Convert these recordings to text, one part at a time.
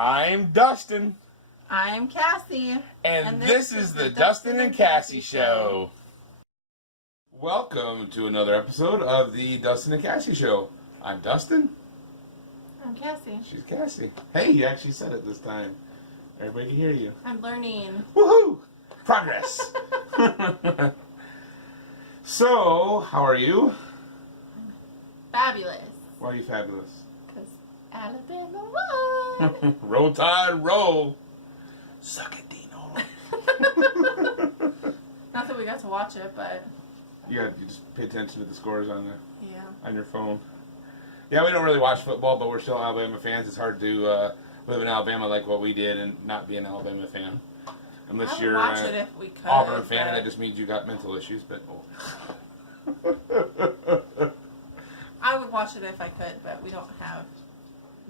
I'm Dustin. I'm Cassie. And this is the Dustin and Cassie Show. Welcome to another episode of the Dustin and Cassie Show. I'm Dustin. I'm Cassie. She's Cassie. Hey, you actually said it this time. Everybody can hear you. I'm learning. Woohoo! Progress. So, how are you? Fabulous. Why are you fabulous? Because Alabama won. Roll Tide, roll. Suck it, Dino. Not that we got to watch it, but You just pay attention to the scores on yeah. your phone. Yeah, we don't really watch football, but we're still Alabama fans. It's hard to live in Alabama like what we did and not be an Alabama fan. Unless I would you're watch it if we could, Auburn fan, and but that just means you got mental issues. But I would watch it if I could, but we don't have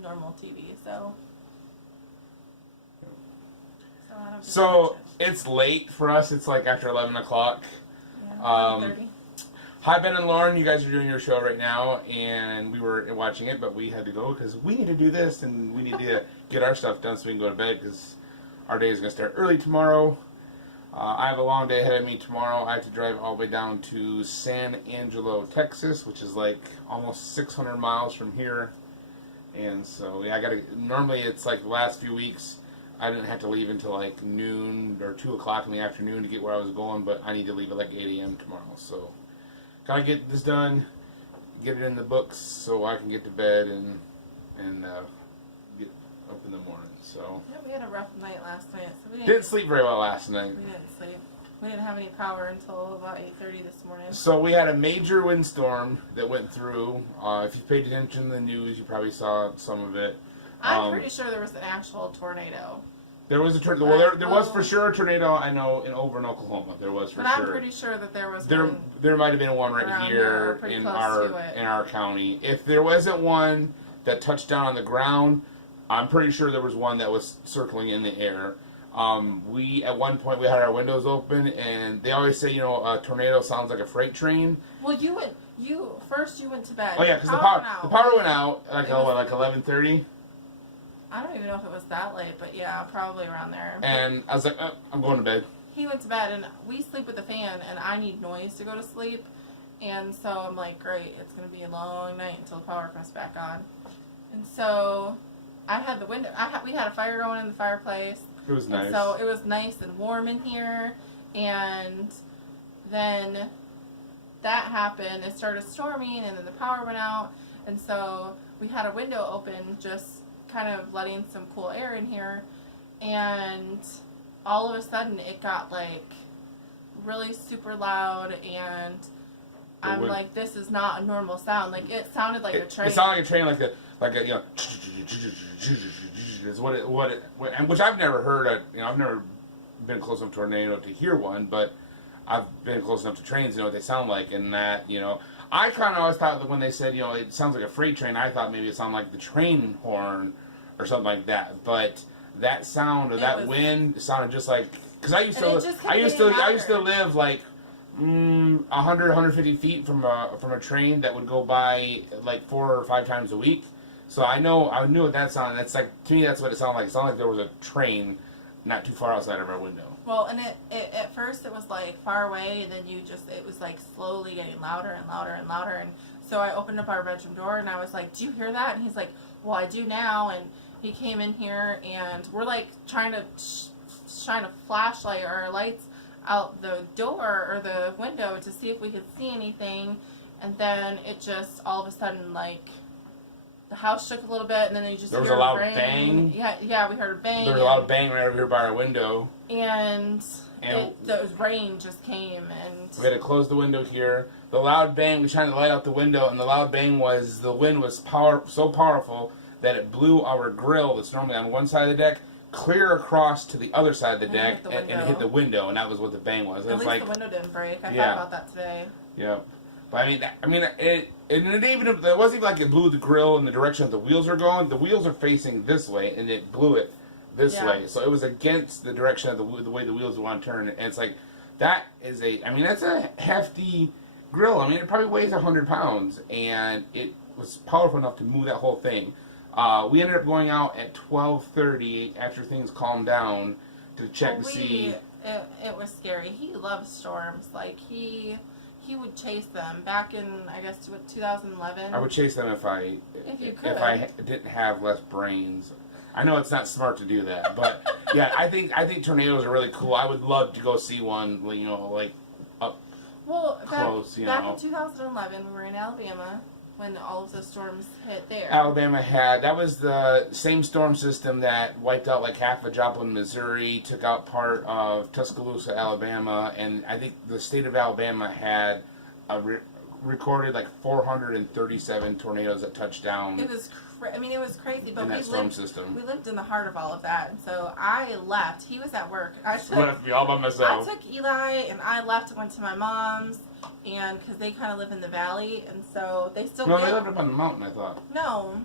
normal TV, so I don't so watch it. it's late for us. It's like after 11 o'clock. Yeah, 11:30. Hi, Ben and Lauren. You guys are doing your show right now, and we were watching it, but we had to go because we need to do this, and we need to get our stuff done so we can go to bed because our day is going to start early tomorrow. I have a long day ahead of me tomorrow. I have to drive all the way down to San Angelo, Texas, which is like almost 600 miles from here. And so, yeah, normally it's like the last few weeks, I didn't have to leave until like noon or 2 o'clock in the afternoon to get where I was going, but I need to leave at like 8 a.m. tomorrow. So, gotta get this done, get it in the books so I can get to bed and get up in the morning. So Yeah, we had a rough night last night, so we didn't sleep very well last night. We didn't sleep. We didn't have any power until about 8:30 this morning. So we had a major windstorm that went through. If you paid attention to the news, you probably saw some of it. I'm pretty sure there was an actual tornado. There was a tornado. Well, there was for sure a tornado. I know over in Oklahoma there was for but sure. I'm pretty sure that there was There one. there might have been one right around here pretty in close our to it. in our county. If there wasn't one that touched down on the ground, I'm pretty sure there was one that was circling in the air. We at one point we had our windows open, and they always say, a tornado sounds like a freight train. Well, you went to bed. Oh yeah, because the power went out like 11:30. I don't even know if it was that late, but yeah, probably around there. And I was like, I'm going to bed. He went to bed, and we sleep with the fan, and I need noise to go to sleep. And so I'm like, great, it's going to be a long night until the power comes back on. And so I had the window. We had a fire going in the fireplace. It was nice. And so it was nice and warm in here. And then that happened. It started storming, and then the power went out. And so we had a window open, just kind of letting some cool air in here. And all of a sudden, it got like really super loud, and I'm like, this is not a normal sound. Like, it sounded like a train. It sounded like a train, is which I've never heard. I've never been close enough to a tornado to hear one, but I've been close enough to trains to know what they sound like. And that, I kind of always thought that when they said, it sounds like a freight train, I thought maybe it sounded like the train horn or something like that. But that sound or that wind sounded just like, because I used to live like 100, 150 feet from a train that would go by like 4 or 5 times a week. So I knew what that sounded. That's like, to me, that's what it sounded like. It sounded like there was a train not too far outside of our window. Well, and it at first it was like far away, and then it was like slowly getting louder and louder and louder. And so I opened up our bedroom door, and I was like, do you hear that? And he's like, well, I do now. And he came in here, and we're like trying to shine a flashlight or our lights out the door or the window to see if we could see anything. And then it just all of a sudden, like, the house shook a little bit, and then there was a loud bang. Yeah, we heard a bang. There was a loud bang right over here by our window. And the rain just came, and we had to close the window here. The loud bang, we shined the light out the window, and the loud bang was the wind was so powerful that it blew our grill that's normally on one side of the deck clear across to the other side of the deck and hit the window, and that was what the bang was. At least the window didn't break. I thought about that today. Yeah. But it wasn't even like it blew the grill in the direction that the wheels are going. The wheels are facing this way, and it blew it this way. So it was against the direction of the way the wheels want to turn. And it's like, that's a hefty grill. It probably weighs 100 pounds, and it was powerful enough to move that whole thing. We ended up going out at 12:30 after things calmed down to check to see. It was scary. He loves storms. Like he would chase them back in, I guess, 2011. I would chase them if I didn't have less brains. I know it's not smart to do that, but yeah, I think tornadoes are really cool. I would love to go see one, you know, like up close. Back in 2011, we were in Alabama when all of the storms hit there. Alabama that was the same storm system that wiped out like half of Joplin, Missouri, took out part of Tuscaloosa, Alabama, and I think the state of Alabama had recorded like 437 tornadoes that touched down. It was it was crazy, but in that storm system. We lived in the heart of all of that, and so I left. He was at work. Left me all by myself. I took Eli, and I left and went to my mom's, and because they kind of live in the valley, and so they still. No, they lived up on the mountain, I thought. No,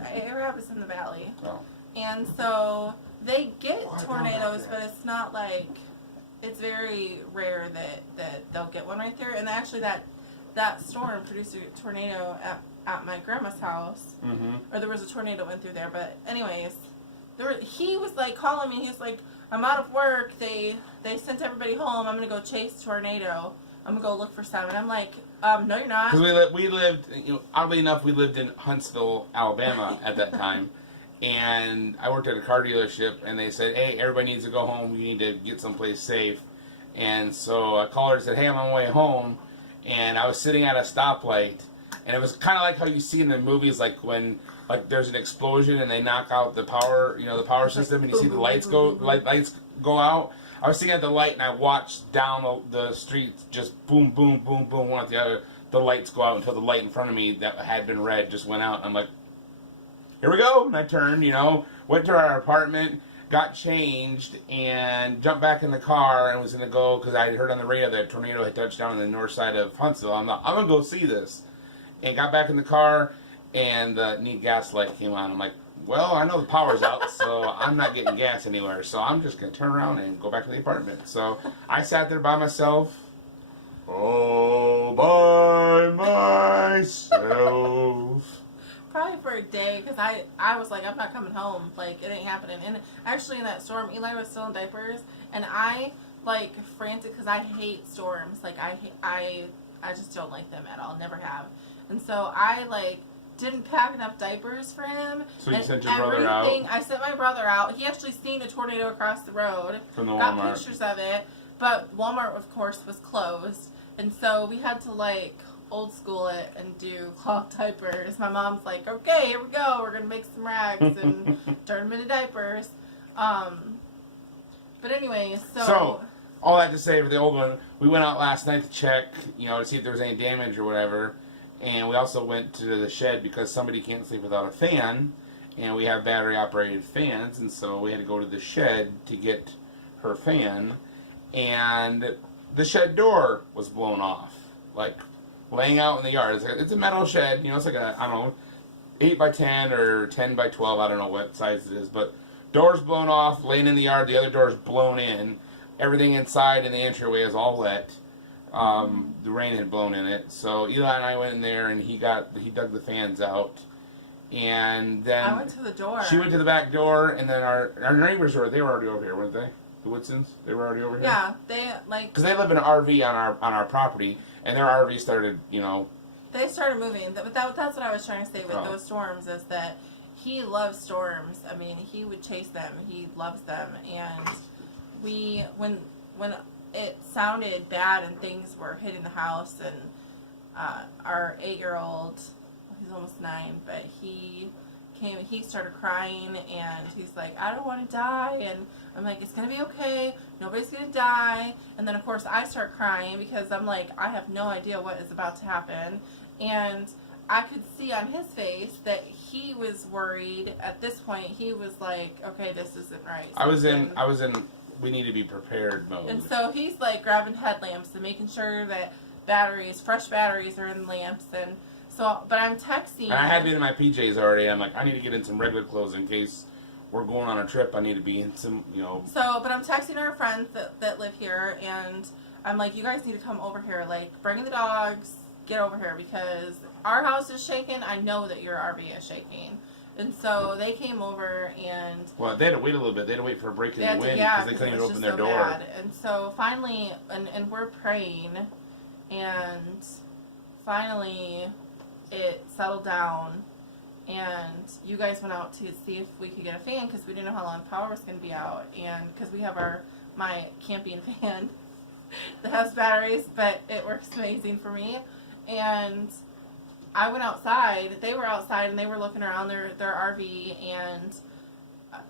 Arab is in the valley. Oh. And so they get tornadoes, but it's not like, it's very rare that they'll get one right there. And actually that storm produced a tornado at my grandma's house. Mm-hmm. Or there was a tornado went through there. But anyways, he was like calling me. He was like, I'm out of work. They sent everybody home. I'm going to go chase tornado. I'm going to go look for some. And I'm like, no, you're not. Because we lived, you know, oddly enough, we lived in Huntsville, Alabama at that time. And I worked at a car dealership, and they said, hey, everybody needs to go home. We need to get someplace safe. And so I called her and said, hey, I'm on my way home. And I was sitting at a stoplight. And it was kind of like how you see in the movies, like when there's an explosion and they knock out the power, the power system, and you see the lights go out. I was sitting at the light, and I watched down the street, just boom, boom, boom, boom, one after the other. The lights go out until the light in front of me that had been red just went out. And I'm like, here we go. And I turned, went to our apartment, got changed, and jumped back in the car and was going to go, because I had heard on the radio that a tornado had touched down on the north side of Huntsville. I'm going to go see this. And got back in the car, and the neat gas light came on. I'm like, well, I know the power's out, so I'm not getting gas anywhere. So I'm just going to turn around and go back to the apartment. So I sat there by myself. All by myself. Probably for a day, because I was like, I'm not coming home. Like, it ain't happening. And actually, in that storm, Eli was still in diapers, and I, frantic, because I hate storms. Like, I just don't like them at all. Never have. And so I, didn't pack enough diapers for him. So you sent your brother out? I sent my brother out. He actually seen a tornado across the road. From the Walmart. Got pictures of it. But Walmart, of course, was closed. And so we had to, old school it and do cloth diapers. My mom's like, okay, here we go. We're going to make some rags and turn them into diapers. But anyway, So, all that to say for the old one, we went out last night to check, to see if there was any damage or whatever. And we also went to the shed because somebody can't sleep without a fan. And we have battery-operated fans. And so we had to go to the shed to get her fan. And the shed door was blown off. Laying out in the yard. It's a metal shed, it's like a, 8 by 10 or 10 by 12, I don't know what size it is, but door's blown off, laying in the yard, the other door's blown in. Everything inside in the entryway is all wet. The rain had blown in it. So Eli and I went in there, and he dug the fans out. And then I went to the door. She went to the back door, and then our neighbors they were already over here, weren't they? The Woodsons? They were already over here? Yeah, they, because they live in an RV on our property. And their RV started, They started moving. But that's what I was trying to say with those storms, is that he loves storms. I mean, he would chase them. He loves them. And when it sounded bad and things were hitting the house, and our 8-year-old, he's almost 9, but he started crying, and he's like, I don't want to die. And I'm like, it's going to be okay. Nobody's going to die. And then, of course, I start crying because I'm like, I have no idea what is about to happen. And I could see on his face that he was worried. At this point, he was like, okay, this isn't right. I was in we need to be prepared mode. And so he's grabbing headlamps and making sure that fresh batteries are in lamps. And so, but I'm texting. And I had been in my PJs already. I'm like, I need to get in some regular clothes in case we're going on a trip. I need to be in some, So, but I'm texting our friends that live here, and I'm like, you guys need to come over here. Bring the dogs, get over here, because our house is shaking. I know that your RV is shaking. And so they came over and Well, they had to wait a little bit. They had to wait for a break in the wind because yeah, they 'cause couldn't it even was open just their so door. bad. And so finally, and we're praying, and finally it settled down, and you guys went out to see if we could get a fan because we didn't know how long the power was going to be out, and because we have my camping fan that has batteries, but it works amazing for me. And I went outside. They were outside and they were looking around their RV, and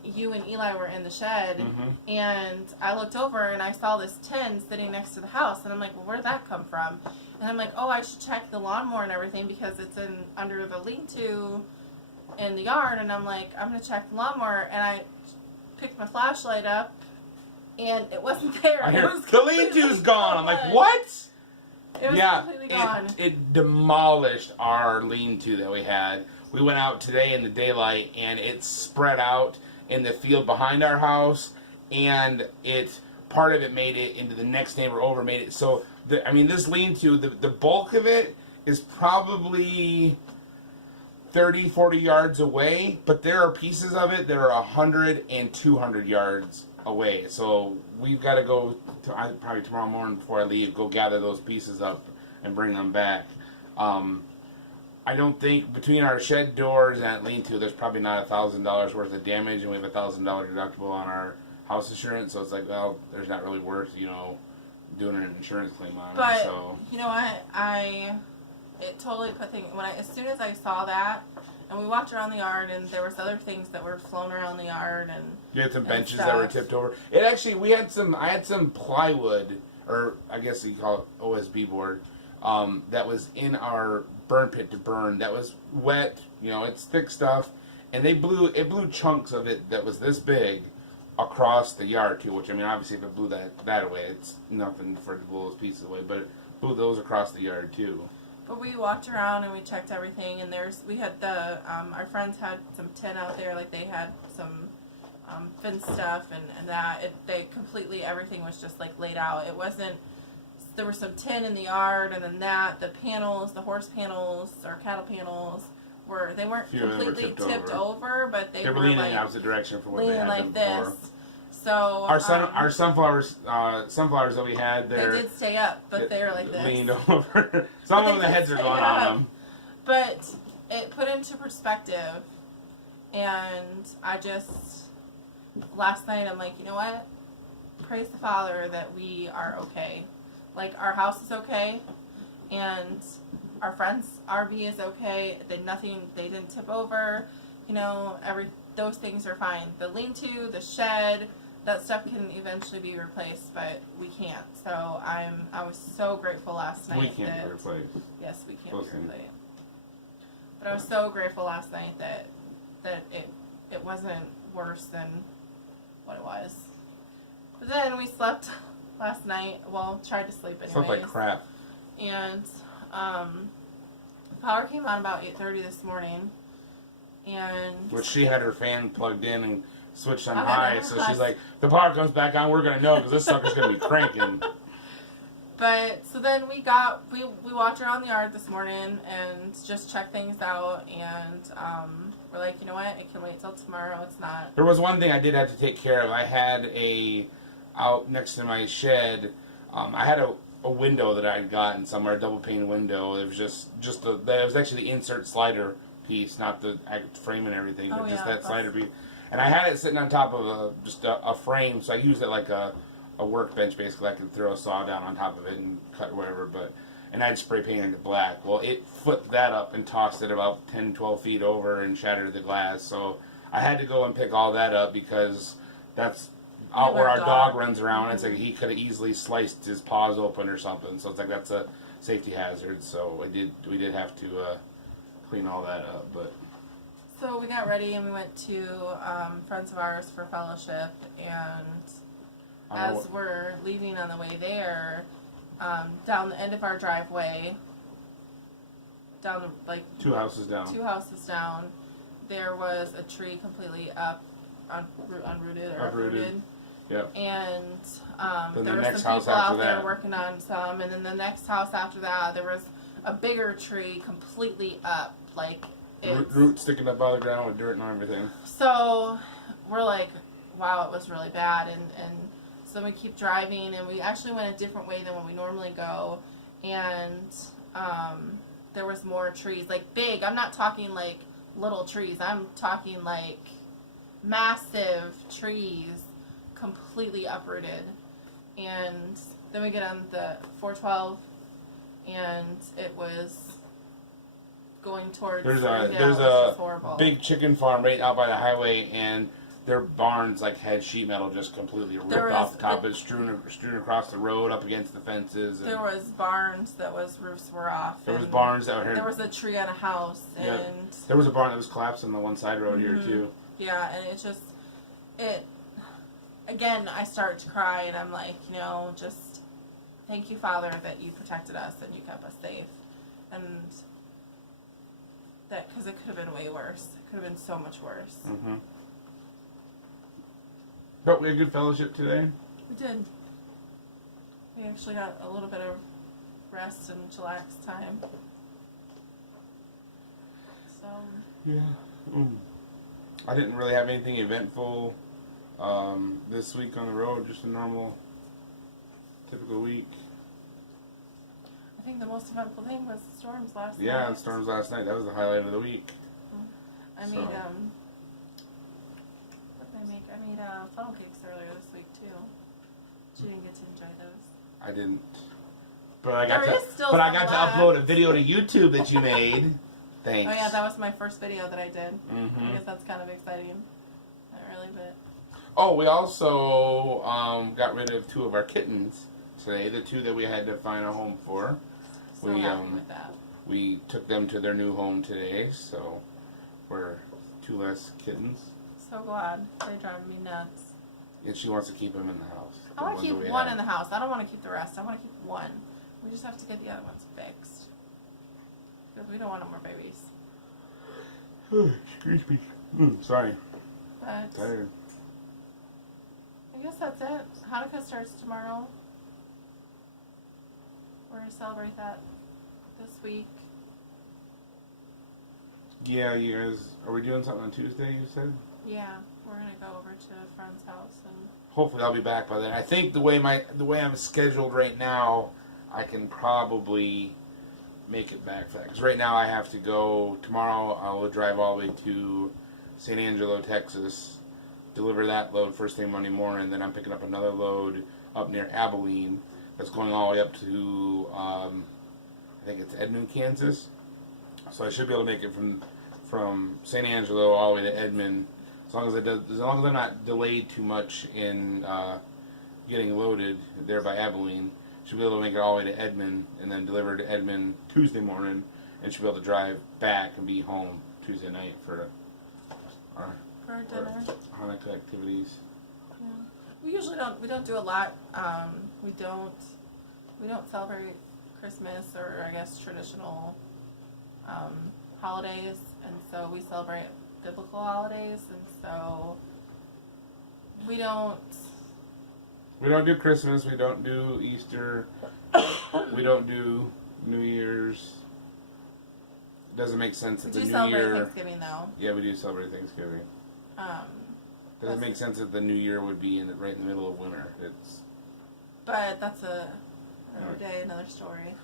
you and Eli were in the shed. Mm-hmm. And I looked over and I saw this tin sitting next to the house, and I'm like, well, where'd that come from? And I'm like, oh, I should check the lawnmower and everything because it's in under the lean-to in the yard. And I'm like, I'm gonna check the lawnmower, and I picked my flashlight up, and it wasn't there. I It hear was the lean-to's gone. I'm like, gone. what? It was completely gone. It demolished our lean-to that we had. We went out today in the daylight, and it spread out in the field behind our house, and part of it made it into the next neighbor over, made it so. This lean-to, the bulk of it is probably 30, 40 yards away, but there are pieces of it that are 100 and 200 yards away. So we've got to go probably tomorrow morning before I leave, go gather those pieces up and bring them back. I don't think between our shed doors and lean-to, there's probably not $1,000 worth of damage, and we have a $1,000 deductible on our house insurance. So it's like, well, there's not really worth doing an insurance claim on But it. So you know what? It totally put things as soon as I saw that, and we walked around the yard, and there was other things that were flown around the yard, and you had some benches stuff. that were tipped over. I had some plywood, or I guess you call it OSB board, that was in our burn pit to burn. That was wet, it's thick stuff, and it blew chunks of it that was this big across the yard too. Which obviously, if it blew that away, it's nothing for it to blow those pieces away. But it blew those across the yard too. But we walked around and we checked everything, and we had our friends had some tin out there, like they had some fin stuff and that. Everything was just like laid out. It wasn't, there was some tin in the yard, and then the panels, the horse panels or cattle panels, they weren't completely tipped over, but they were leaning like in the opposite direction from what they leaning had like them this. for. So Our sunflowers that we had there, they did stay up, but they were like this. Leaned over. Some of them, the heads are going on them. But it put into perspective, and I just, last night I'm like, you know what? Praise the Father that we are okay. Like, our house is okay, and our friend's RV is okay. They didn't tip over, those things are fine. The lean-to, the shed, that stuff can eventually be replaced, but we can't. So I was so grateful last night. We can't be replaced. Yes, we can't Close be replaced. But I was so grateful last night that it wasn't worse than what it was. But then we slept last night. Well, tried to sleep anyways. Slept like crap. And power came on about 8:30 this morning. And Which she had her fan plugged in and switched on high, so she's like, the power comes back on, we're going to know because this sucker's going to be cranking. But, so then we walked around the yard this morning and just checked things out, and we're like, you know what, it can wait till tomorrow, it's not. There was one thing I did have to take care of. I had out next to my shed, I had a window that I had gotten somewhere, a double pane window. It was that was actually the insert slider piece, not the frame and everything, but just that slider piece. And I had it sitting on top of a frame, so I used it like a workbench, basically. I could throw a saw down on top of it and cut whatever, and I'd spray painted it black. Well, it flipped that up and tossed it about 10, 12 feet over and shattered the glass. So I had to go and pick all that up because that's out where our dog runs around. It's like he could have easily sliced his paws open or something. So it's like that's a safety hazard. So we did have to clean all that up, but. So we got ready and we went to friends of ours for fellowship, and as we're leaving on the way there, down the end of our driveway, down like 2 houses down, there was a tree completely uprooted. Yep. And Then there the were next some house people out after there that. working on some, and then the next house after that, there was a bigger tree completely up, like Roots sticking up out of the ground with dirt and everything. So we're like, wow, it was really bad. And so we keep driving, and we actually went a different way than when we normally go. And there was more trees, like big. I'm not talking like little trees. I'm talking like massive trees, completely uprooted. And then we get on the 412, and it was going towards There's Springdale, a which is horrible. big chicken farm right out by the highway, and their barns like had sheet metal just completely ripped off the top of it, strewn across the road up against the fences. There was barns that roofs were off. There was barns that were here. There was a tree on a house, and yeah. There was a barn that was collapsed on the one side road here too. Yeah, and again, I start to cry, and I'm like, just thank you, Father, that you protected us and you kept us safe, and that, because it could have been way worse. It could have been so much worse. Mm-hmm. But we had good fellowship today. We did. We actually got a little bit of rest and chillax time. So. Yeah. I didn't really have anything eventful this week on the road. Just a normal, typical week. I think the most eventful thing was the storms last night. Yeah, the storms last night. That was the highlight of the week. I made what did I make? I made funnel cakes earlier this week too. But you didn't get to enjoy those. I didn't. But I got I got to upload a video to YouTube that you made. Thanks. Oh yeah, that was my first video that I did. Mm-hmm. I guess that's kind of exciting. Not really, but. Oh, we also got rid of 2 of our kittens today. The 2 that we had to find a home for. So happy with that. We took them to their new home today, so we're 2 less kittens. So glad. They drive me nuts. And she wants to keep them in the house. I want to keep one in the house. I don't want to keep the rest. I want to keep one. We just have to get the other ones fixed. Because we don't want no more babies. Excuse me. Sorry. But Tired. I guess that's it. Hanukkah starts tomorrow. We're going to celebrate that this week. Yeah, you guys, are we doing something on Tuesday, you said? Yeah, we're going to go over to a friend's house and Hopefully I'll be back by then. I think the way I'm scheduled right now, I can probably make it back for that. Because right now I have to go, tomorrow I will drive all the way to San Angelo, Texas, deliver that load first thing Monday morning, then I'm picking up another load up near Abilene that's going all the way up to, I think it's Edmond, Kansas. So I should be able to make it from San Angelo all the way to Edmond, as long as I'm not delayed too much in getting loaded there by Abilene. Should be able to make it all the way to Edmond and then deliver to Edmond Tuesday morning, and should be able to drive back and be home Tuesday night for our dinner. Hanukkah activities. Yeah. We usually don't do a lot. We don't celebrate Christmas or I guess traditional holidays, and so we celebrate biblical holidays, and so we don't do Christmas, we don't do Easter, we don't do New Year's. It doesn't make sense that the New Year. We do celebrate Thanksgiving though. Yeah, we do celebrate Thanksgiving. Doesn't make sense that the New Year would be right in the middle of winter. But that's another day, another story.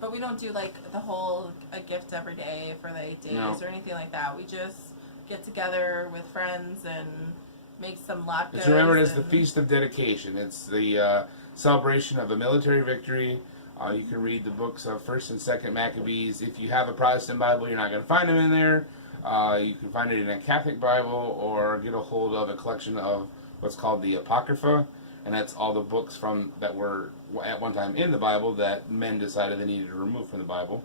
But we don't do like the whole a gift every day for the 8 days or anything like that. We just get together with friends and make some latkes. It's remembered as the Feast of Dedication. It's the celebration of a military victory. You can read the books of 1st and 2nd Maccabees. If you have a Protestant Bible, you're not going to find them in there. You can find it in a Catholic Bible or get a hold of a collection of what's called the Apocrypha. And that's all the books that were at one time in the Bible that men decided they needed to remove from the Bible.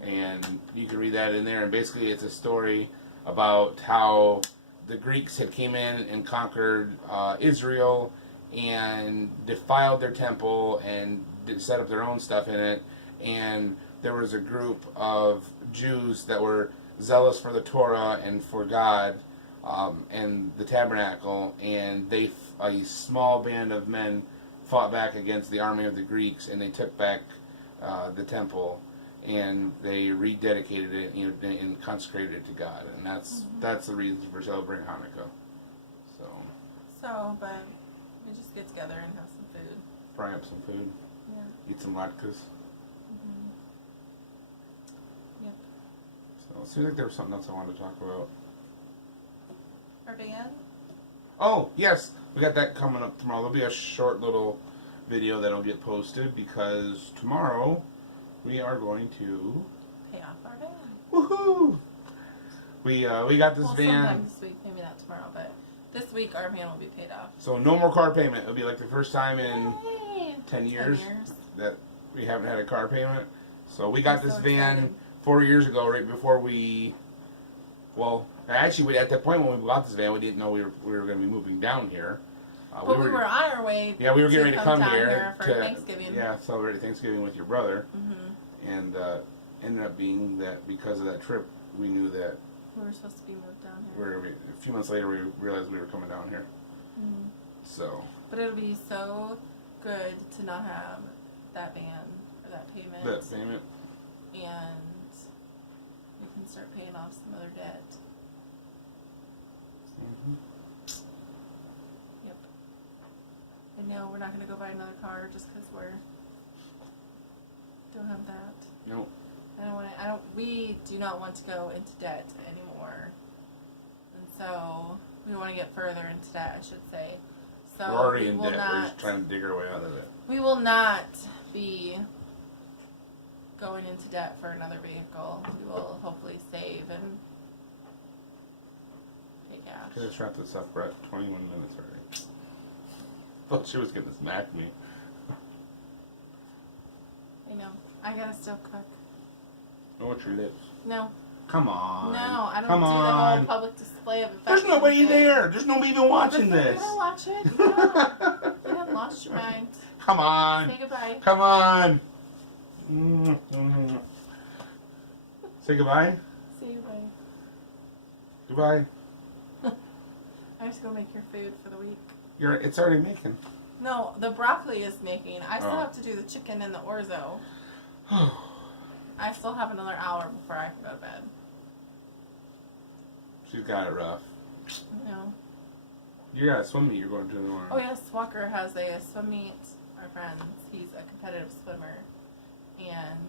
And you can read that in there. And basically it's a story about how the Greeks had came in and conquered Israel and defiled their temple and set up their own stuff in it. And there was a group of Jews that were zealous for the Torah and for God and the tabernacle, and a small band of men fought back against the army of the Greeks, and they took back the temple. and they rededicated it, and consecrated it to God, and that's the reason for celebrating Hanukkah. So, but we just get together and have some food. Fry up some food. Yeah. Eat some latkes. Yep. So it seems like there was something else I wanted to talk about. Our band? Oh, yes. We got that coming up tomorrow. There'll be a short little video that'll get posted because tomorrow we are going to Pay off our van. woohoo! We got this van. Sometime this week, maybe not tomorrow, but this week our van will be paid off. So no more car payment. It'll be like the first time in Yay! 10 years, 10 years that we haven't had a car payment. So we got I'm this so van excited. 4 years ago, right before actually, at that point when we bought this van, we didn't know we were going to be moving down here. But we were on our way. Yeah, we were getting ready to come down here for to Thanksgiving. Yeah, celebrate Thanksgiving with your brother, Mm-hmm. and ended up being that because of that trip, we knew that We were supposed to be moved down here. a few months later we realized we were coming down here. Mm-hmm. So. But it'll be so good to not have that van or that payment. That payment. And we can start paying off some other debt. Mm-hmm. Yep. And no, we're not going to go buy another car just because don't have that. Nope. We do not want to go into debt anymore. And so we want to get further into debt, I should say. So We're already we in will debt. not, We're just trying to dig our way out of it. we will not be going into debt for another vehicle. We will hopefully save and pay cash. Let's wrap this up. We're at 21 minutes already. Thought she was going to smack me. I know. I gotta still cook. Don't watch your lips. No. Come on. No, I don't Come do on. the whole public display of affection. There's nobody thing. there. There's nobody even watching this. You don't watch it. You haven't lost your mind. Come on. Say goodbye. Come on. Mm-hmm. Say goodbye. Say goodbye. Goodbye. I just go make your food for the week. It's already making. No, the broccoli is making. I still Oh. have to do the chicken and the orzo. I still have another hour before I can go to bed. She's got it rough. You know. You got a swim meet you're going to tomorrow. Oh yes, Walker has a swim meet. Our friends. He's a competitive swimmer, and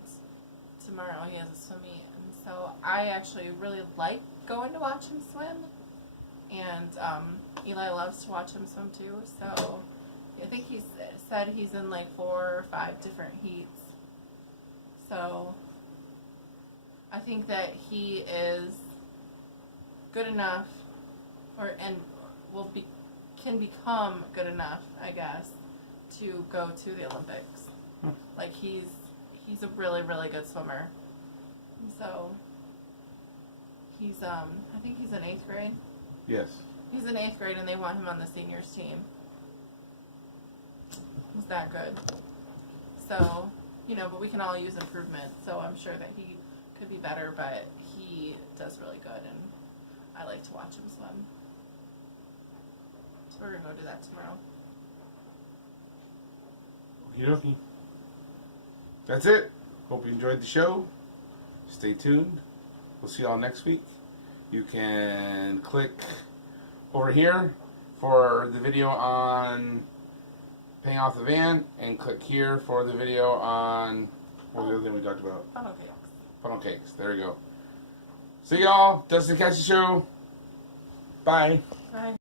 tomorrow he has a swim meet. And so I actually really like going to watch him swim. And Eli loves to watch him swim too. So I think he said he's in like 4 or 5 different heats. So I think that he is good enough, can become good enough, I guess, to go to the Olympics. Like he's a really, really good swimmer. And so he's I think he's in 8th grade. Yes. He's in 8th grade and they want him on the seniors team. He's that good. So, but we can all use improvement. So I'm sure that he could be better, but he does really good and I like to watch him swim. So we're going to go do that tomorrow. Okie dokie. That's it. Hope you enjoyed the show. Stay tuned. We'll see y'all next week. You can click over here for the video on paying off the van, and click here for the video on what was the other thing we talked about? Funnel cakes. Funnel cakes. There we go. See y'all. Dustin Cassie Show. Bye. Bye.